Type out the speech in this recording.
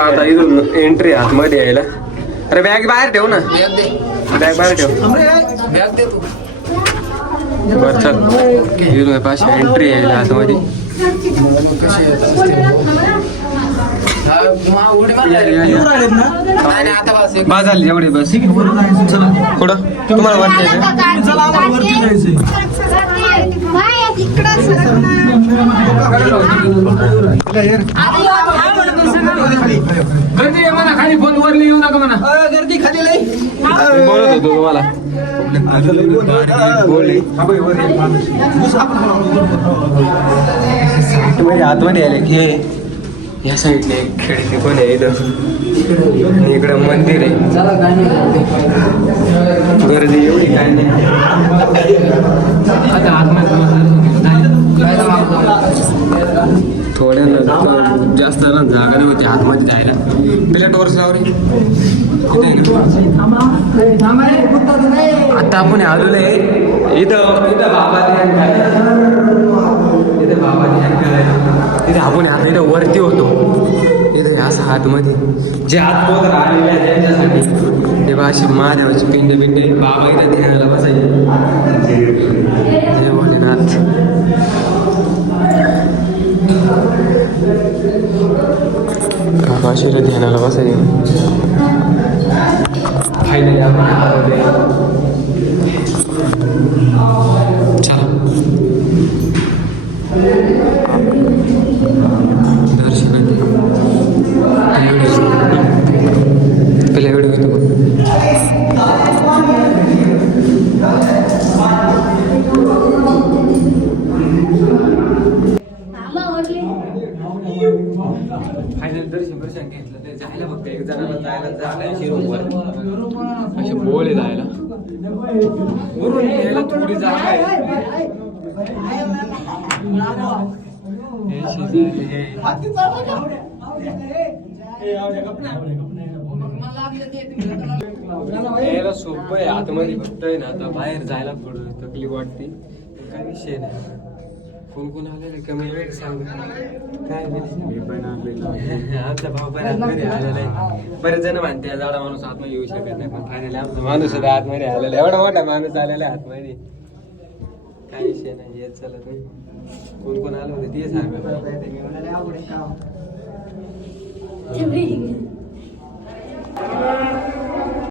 आता इथून एंट्री आतमध्ये यायला. अरे बॅग बाहेर ठेव ना. बॅग दे. बॅग बाहेर ठेव. बॅग दे तू. बरं चल. इथून पाचशे एंट्री यायला आतमध्ये. बस एक- बस झाली एवढे बस. कुठं? तुम्हाला वाटतंय का? गर्दी आहे म्हणा खाली फोन वरली येऊ नका म्हणा. गर्दी खाली लई मी बोलत होतो तुम्हाला. बोलली मध्ये आतमध्ये आले हे या साईडने एक खिडकी पण आहे इथं. इकडं मंदिर आहे. गर्दी एवढी काय नाही आता आतमध्ये काय सांगतो? थोड्या न- जास्त ना जागा होती आतमध्ये जायला. प्लेट वर रे आता आपण आलेलो आहे. इथं इथं बाबा इथं बाबा करायला इथे आपण आता इथं वरती होतो. इथं असं हातमध्ये जे हात पोत राहिलेले आहे त्यांच्यासाठी. तेव्हा अशी महादेवाची पिंड पिंड बाबा इथं ध्यानाला बसायचे. काकाशीला ध्यानाला बसायचे फायनली आपण आलोय. फायनल दर्शन दर्शन घेतलं ते जायला फक्त एक जणाला जायला जायला शिरूवर असे बोळ आहे जायला. वरून यायला थोडी जागा आहे. यायला सोपं आहे. आतमध्ये फक्त आहे ना आता बाहेर जायला थोडं तकलीफ वाटते. काय विषय नाही. कोण कोण आलेले कमी वेळ सांग? काय मी पण आलेलो आमचा भाऊ पण आतमध्ये आलेला आहे. बरेच जण म्हणते "या झाडा माणूस आतमध्ये येऊ शकत नाही. पण फायनली आमचा माणूस सुद्धा आतमध्ये आलेला आहे. एवढा मोठा माणूस आलेला आहे आतमध्ये. काय विषय नाही येत चलत नाही. कोण कोण आलं होतं ते सांगा.